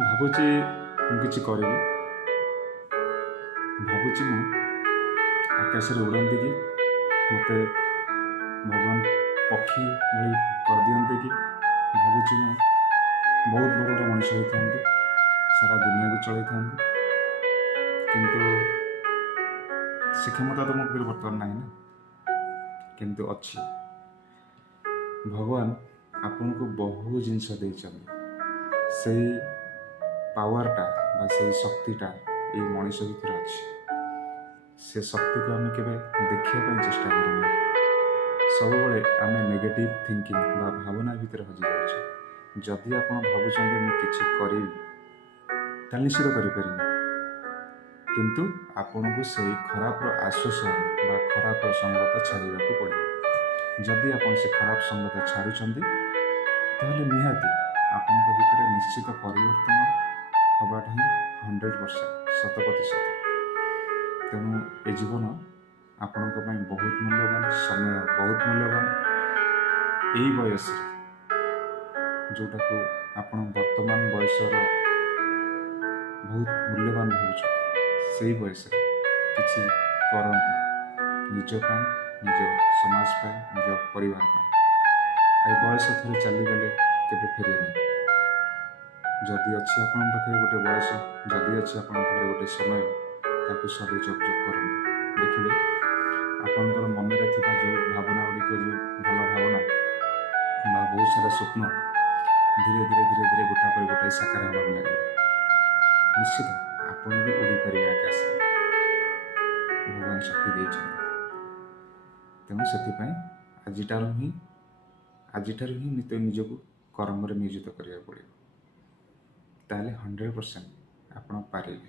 ଭାବୁଛି ମୁଁ କିଛି କରିବି। ଭାବୁଛି ମୁଁ ଆକାଶରେ ଉଡ଼ନ୍ତି କି ମୋତେ ଭଗବାନ ପକ୍ଷୀ ଭଳି କରିଦିଅନ୍ତେ କି। ଭାବୁଛି ମୁଁ ବହୁତ ବଡ଼ ଗୋଟେ ମଣିଷ ହୋଇଥାନ୍ତି, ସାରା ଦୁନିଆକୁ ଚଳାଇଥାନ୍ତି। କିନ୍ତୁ ସେ କ୍ଷମତା ତ ମୋ ପାଖରେ ବର୍ତ୍ତମାନ ନାହିଁ ନା, କିନ୍ତୁ ଅଛି। ଭଗବାନ ଆପଣଙ୍କୁ ବହୁ ଜିନିଷ ଦେଇଛନ୍ତି। ସେଇ ପାୱାରଟା ବା ସେଇ ଶକ୍ତିଟା ଏଇ ମଣିଷ ଭିତରେ ଅଛି। ସେ ଶକ୍ତିକୁ ଆମେ କେବେ ଦେଖିବା ପାଇଁ ଚେଷ୍ଟା କରୁନୁ। ସବୁବେଳେ ଆମେ ନେଗେଟିଭ୍ ଥିଙ୍କିଂ ବା ଭାବନା ଭିତରେ ହଜିଯାଉଛୁ। ଯଦି ଆପଣ ଭାବୁଛନ୍ତି ମୁଁ କିଛି କରିବି, ତାହେଲେ ନିଶ୍ଚିତ କରିପାରିବେ, କିନ୍ତୁ ଆପଣଙ୍କୁ ସେଇ ଖରାପର ଆଶ୍ୱାସନା ବା ଖରାପ ସଙ୍ଗତ ଛାଡ଼ିବାକୁ ପଡ଼ିବ। ଯଦି ଆପଣ ସେ ଖରାପ ସଙ୍ଗତ ଛାଡ଼ୁଛନ୍ତି, ତାହେଲେ ନିହାତି ଆପଣଙ୍କ ଭିତରେ ନିଶ୍ଚିତ ପରିବର୍ତ୍ତନ ହେବାଟା ହିଁ 100%, 100%। ତେଣୁ ଏ ଜୀବନ ଆପଣଙ୍କ ପାଇଁ ବହୁତ ମୂଲ୍ୟବାନ, ସମୟ ବହୁତ ମୂଲ୍ୟବାନ। ଏଇ ବୟସରେ ଯେଉଁଟାକୁ ଆପଣ ବର୍ତ୍ତମାନ ବୟସର ବହୁତ ମୂଲ୍ୟବାନ ଭାବୁଛନ୍ତି, ସେଇ ବୟସରେ କିଛି କରନ୍ତୁ ନିଜ ପାଇଁ, ନିଜ ସମାଜ ପାଇଁ, ନିଜ ପରିବାର ପାଇଁ। ଏ ବୟସ ଥରେ ଚାଲିଗଲେ କେବେ ଫେରେନି। ଯଦି ଅଛି ଆପଣଙ୍କ ପାଖରେ ଗୋଟେ ବୟସ, ଯଦି ଅଛି ଆପଣଙ୍କ ପାଖରେ ଗୋଟେ ସମୟ, ତାକୁ ସଦୁପଯୋଗ କରନ୍ତୁ। ଦେଖିବେ ଆପଣଙ୍କର ମନରେ ଥିବା ଯେଉଁ ଭାବନା ଗୁଡ଼ିକ, ଯେଉଁ ଭଲ ଭାବନା ବା ବହୁତ ସାରା ସ୍ୱପ୍ନ ଧୀରେ ଧୀରେ ଗୋଟା ପରେ ଗୋଟାଏ ସାକାର ହେବାକୁ ଲାଗିବ। ନିଶ୍ଚିତ ଆପଣ ବି ଉଡ଼ିପାରିବେ ଆକାଶରେ, ଭଗବାନ ଶକ୍ତି ଦେଇଛନ୍ତି। ତେଣୁ ସେଥିପାଇଁ ଆଜିଠାରୁ ହିଁ ନିଜକୁ କର୍ମରେ ନିୟୋଜିତ କରିବାକୁ ପଡ଼ିବ। ତାହେଲେ 100% ଆପଣ ପାରିବେ।